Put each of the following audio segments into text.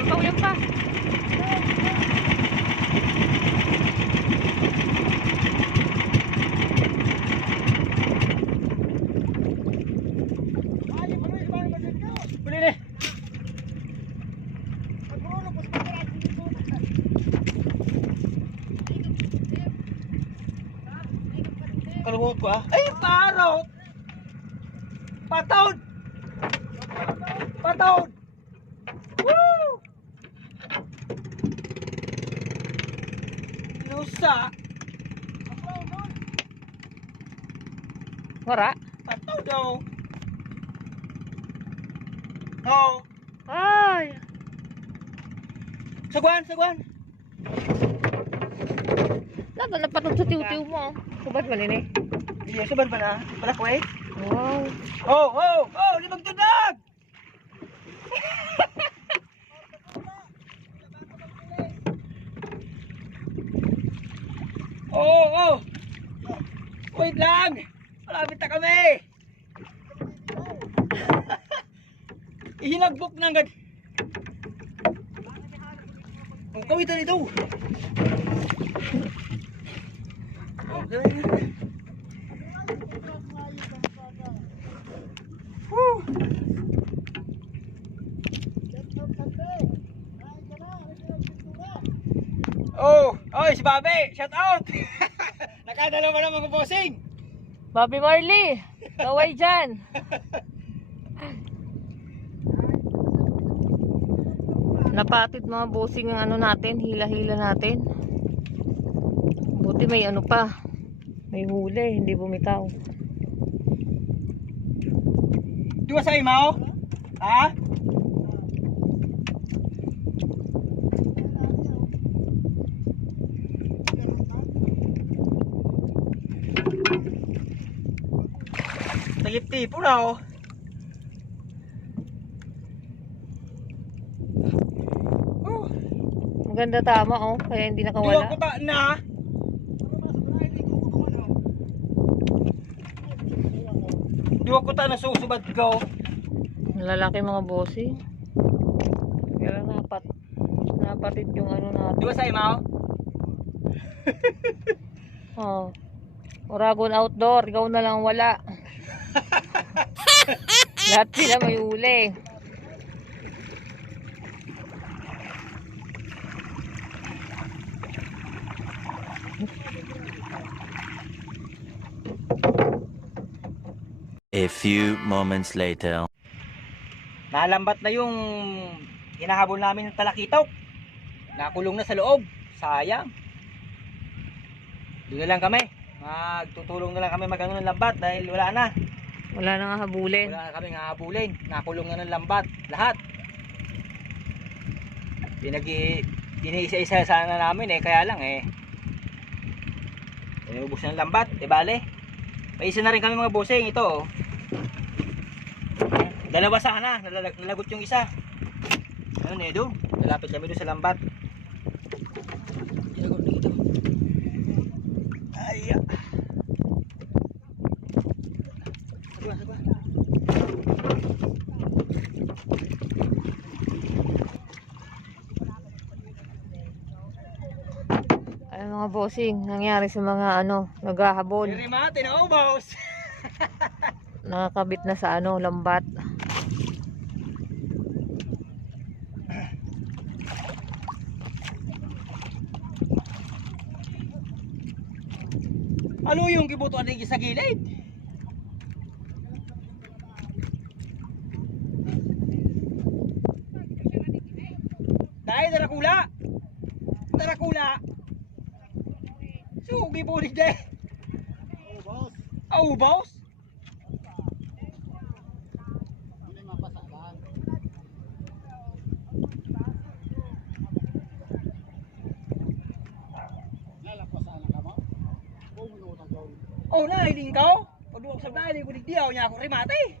Uyan pa, uyan pa. Huli na. Kalungkot ko ah. Ay, parot! Patawd! Patawd! Woo! Lusa! Wara. Patawd daw! Oh! Ay! Sagwan! Sagwan! Laban na patong sa tiw-tiw mo. Subad man ini. Iya, sabar ba na? Palakway? Wow. Oh! Oh! Oh! Limang tudag! Oh! Oh! Wait lang! Malapit na kami! Ihinagbok na agad. Ang kawitan ito. Okay. Woo! Oh, oy si Babe, shout out. Nakadalawa na mga bossing. Bobby Marley. Kaway dyan. Napatid mga bossing ang ano natin. Hila-hila natin. Buti may ano pa. May huli. Hindi bumitaw. Dua sa imaw? Ha? Tagip-tipo na oh. Maganda tama oh. Kaya hindi Dua nakawala. ko ta na. Dua ko ta na susubad ko. Lalaki mga bossing. Kaya napatid yung ano natin. Dua sa imaw? Oh. Oragon outdoor, ikaw na lang wala. Lahat sila may uli. A few moments later. Nalambat na yung hinahabol namin ng talakitok. Nakulong na sa loob. Sayang. Doon na lang kami. Magtutulong na lang kami mag-ano ng lambat dahil wala na. Wala nang hahabulin. Wala na kami hahabulin. Nakulong na ng lambat. Lahat. Iniisa-isa sana namin eh. Kaya lang eh. Inubos na ng lambat. Bale. May isa na rin kami mga bossing. Ito oh. Dalawa sana. Nalagot yung isa. Ano Edo? Lalapit kami doon sa lambat. Ilagot dito. Ay. Sagwa. Ay mga bossing, nangyari sa mga ano, naghahabol. Rimate na boss. Nakakabit na sa ano, lambat. Ano yung kibutuan din sa gilid? Dahil darakula. Darakula. Sugi po ni Jay. Oh, boss. Oh, nailing ka? Pagduwag sa nailing ko digdiyaw niya ako rimate.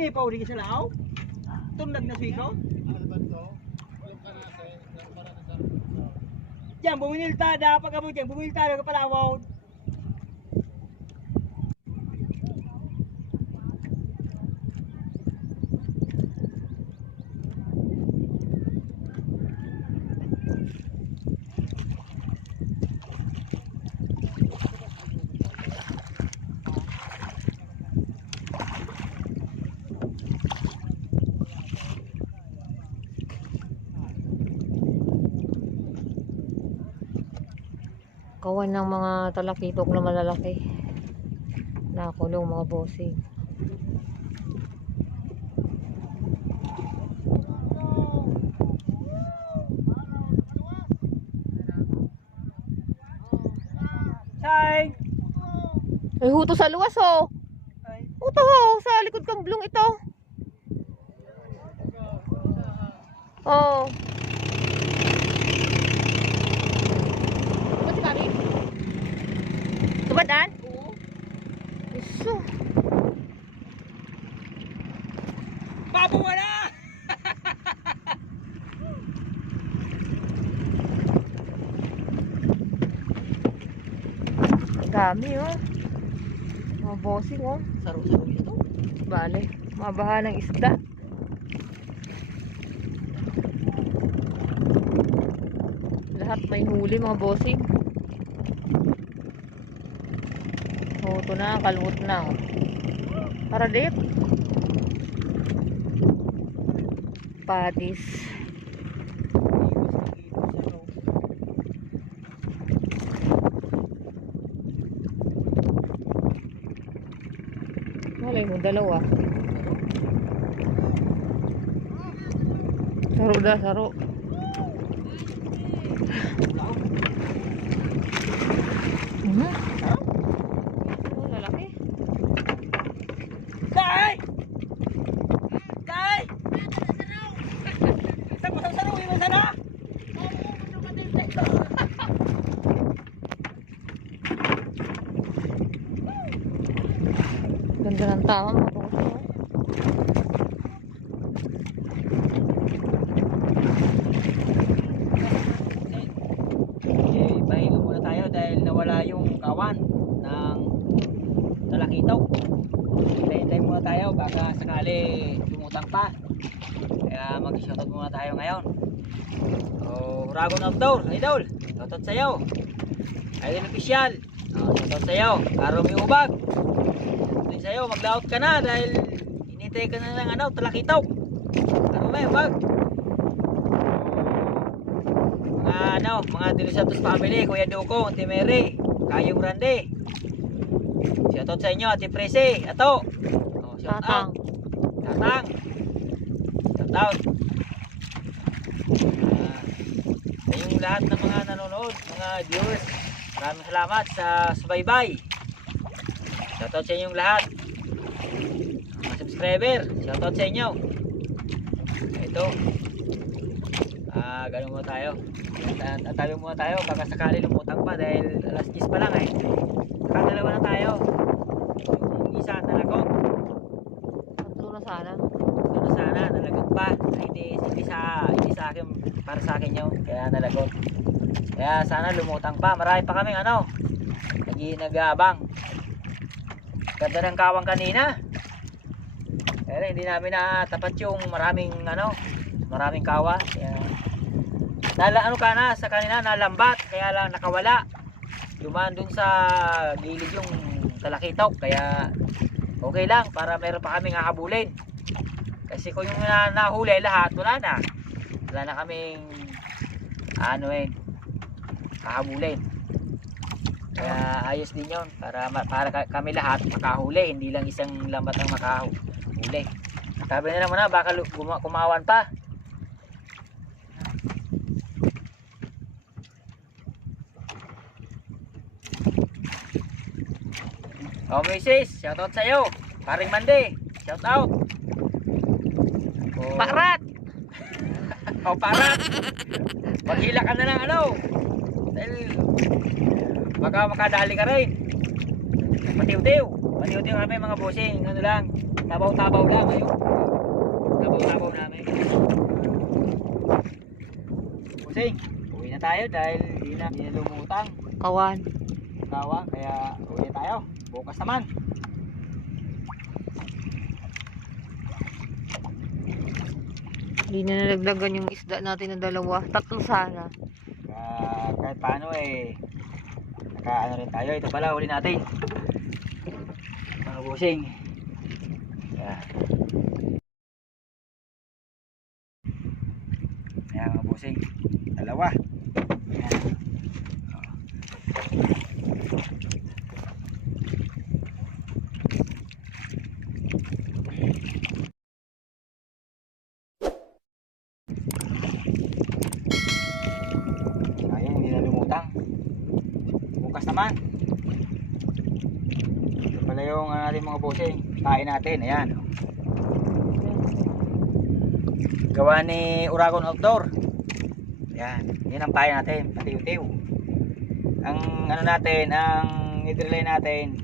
Sinipaw rin sa lao. Tundag na suikaw. Diyan, bumilta. Dapat ka mo dyan. Bumilta na kapalawaw. Kawan ng mga talakitok na malalaki. Nakulong mga bossing. Say! Ay, huto sa luwas oh. Huto oh, sa likod kang blong ito. Oh. Ba't si Kari? Subadaan? Oo. Iso. Babo mo na! Dami oh. Mga bossing oh. Saro-saro ito. Bale, mabaha ng isda. Lahat may huli mga bossing. Huto na, kalmot na. Para dip. Padis. Malay mo, dalawa. Saro da, saro. Oh, lalaki. Day! Day! Saan mo sa saro? Iwan sana? Ganda ng tama mga bossing. Pahinga muna tayo dahil nawala yung kawan ng talakitaw. Hintay muna tayo baka sakali lumutang pa. Kaya mag-shoutout muna tayo ngayon. Dragon Outdoor, idol. Shoutout sa'yo. Idol Official. Shoutout sa'yo. Karo may ubag. Shoutout sa'yo. Mag-layout ka na dahil inintay ka na ng talakitaw. Karo may ubag. Mga Dilo Santos family, Kuya Duko, Ate Mary, Kayo Grande. Shoutout sa inyo, Ate Prese, Ato. Tatang. Tatang. Shoutout. Sa yung lahat ng mga nanonood, mga viewers, maraming salamat sa subaybay. Shoutout sa inyong lahat. Mga subscriber, shoutout sa inyo. Ito. Ganun muna tayo. Tayo muna tayo baka sakali lumutang pa dahil alas 10 pa lang eh. Nakadalawa na tayo. Yung isa nalagot. Tatlo na sana. Ano sana nalagot pa. Hindi sa akin, para sa akin yun. Kaya nalagot. Kaya sana lumutang pa. Marami pa kaming nag-aabang. Ganda ng kawang kanina. Pero hindi namin natapat yung maraming kawa. Kaya sa kanina nalambat kaya lang nakawala. Dumaan dun sa gilid yung talakitaw kaya okay lang para meron pa kaming hahabulin. Kasi kung yung nahuli lahat wala na kaming hahabulin. Kaya ayos din yun para kami lahat makahuli, hindi lang isang lambat ang makahuli. Sabi nila muna baka kumawan pa. Mrs. Shoutout sa'yo. Paring Mande, shoutout. Parat! Parat. Maghila ka na ng dahil baka makadali ka rin. Patiw-tiw. Pati-uti kami mga bossing, ano lang, tabaw-tabaw lang, ayun. Tabaw-tabaw namin. Bossing, uwi na tayo dahil hindi na lumutang. Kawan. Kawa, kaya uwi na tayo. Bukas naman. Hindi na nalaglagan yung isda natin na dalawa. Tatlo sana. Kahit paano nakaano rin tayo. Ito pala, uli natin. Mga bossing. Ayan. Ayan mga bossing. Dalawa. Ayan. Sayang, hindi na lumutang. Bukas naman. Ito pala yung natin mga bossing. Kain natin. Ayan. Gawa ni Uragon Outdoor. Ayan. Yan ang pain natin. Patiw-tiw. Ang ano natin, ang nidrelay natin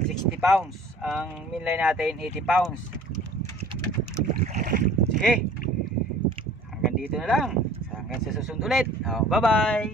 60 pounds. Ang minlay natin 80 pounds. Sige. Hanggang dito na lang. Hanggang sa susunod ulit. Bye bye.